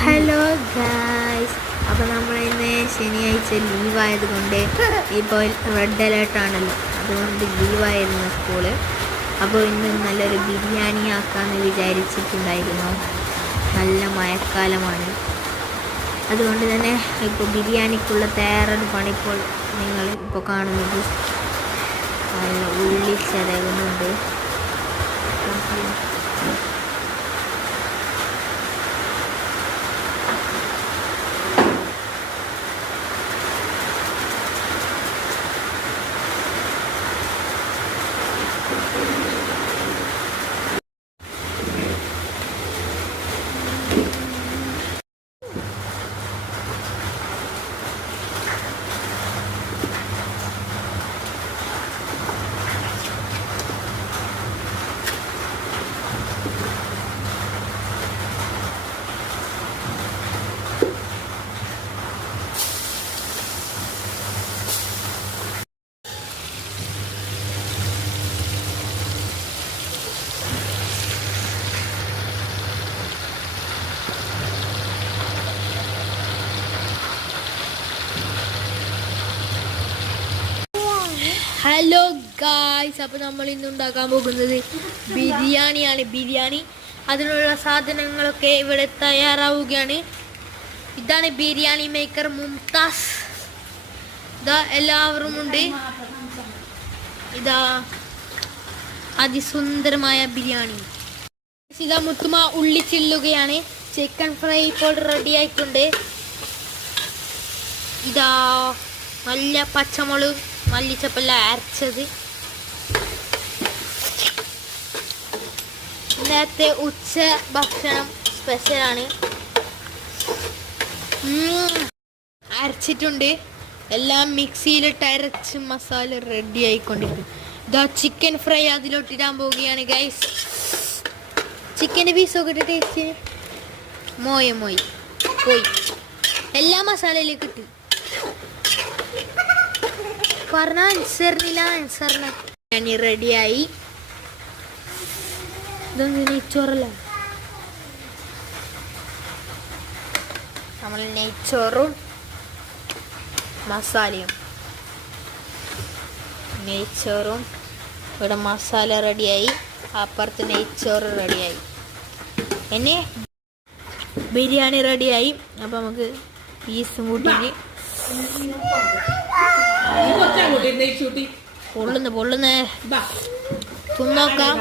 Hello guys, അപ്പോൾ നമ്മളിന്ന് ശനിയാഴ്ച ലീവായതുകൊണ്ട് ഇപ്പോൾ റെഡ് അലേർട്ടാണല്ലോ, അതുകൊണ്ട് ലീവായിരുന്നു സ്കൂള്. അപ്പോൾ ഇന്ന് നല്ലൊരു ബിരിയാണി ആക്കാമെന്ന് വിചാരിച്ചിട്ടുണ്ടായിരുന്നു. നല്ല മഴക്കാലമാണ്, അതുകൊണ്ട് തന്നെ ഇപ്പോൾ ബിരിയാണിക്കുള്ള തയ്യാറെടുപ്പാണ് ഇപ്പോൾ നിങ്ങൾ ഇപ്പോൾ കാണുന്നത്. നല്ല ഉള്ളി ചിരകുന്നുണ്ട്. ഹലോ ഗായ്സ്, അപ്പോൾ നമ്മൾ ഇന്ന് ഉണ്ടാക്കാൻ പോകുന്നത് ബിരിയാണിയാണ്. ബിരിയാണി അതിനുള്ള സാധനങ്ങളൊക്കെ ഇവിടെ തയ്യാറാവുകയാണ്. ഇതാണ് ബിരിയാണി മേക്കർ മുംതാസ്. ഇതാ എല്ലാവരും ഉണ്ട്. ഇതാ അതിസുന്ദരമായ ബിരിയാണി. ഇതാ മുത്തുമ ഉള്ളി ചില്ലുകയാണ്. ചിക്കൻ ഫ്രൈ ഇപ്പോൾ റെഡി ആയിട്ടുണ്ട്. ഇതാ നല്ല പച്ചമുളക് മല്ലിച്ചപ്പെല്ലാം അരച്ചത്. ഇന്നത്തെ ഉച്ച ഭക്ഷണം സ്പെഷ്യലാണ്. അരച്ചിട്ടുണ്ട്, എല്ലാം മിക്സിയിലിട്ട് അരച്ച് മസാല റെഡി ആയിക്കൊണ്ടിരിക്കും. ഇതാ ചിക്കൻ ഫ്രൈ അതിലോട്ടിടാൻ പോവുകയാണ് ഗൈസ്. ചിക്കൻ്റെ പീസൊക്കെ ഇട്ട് ടേസ്റ്റ് മോയി പോയി എല്ലാ മസാലയിലേക്ക് ഇട്ട് പറഞ്ഞ ബിരിയാണി റെഡിയായി. ഇതൊന്നും നെയ്ച്ചോറല്ല, നമ്മൾ നെയ്ച്ചോറും മസാലയും. നെയ്ച്ചോറും ഇവിടെ മസാല റെഡിയായി, അപ്പുറത്ത് നെയ്ച്ചോറ് റെഡിയായി, ഇനി ബിരിയാണി റെഡിയായി. അപ്പം നമുക്ക് പീസും കൂട്ടി പൊള്ളുന്നേ തിന്നോക്കാം.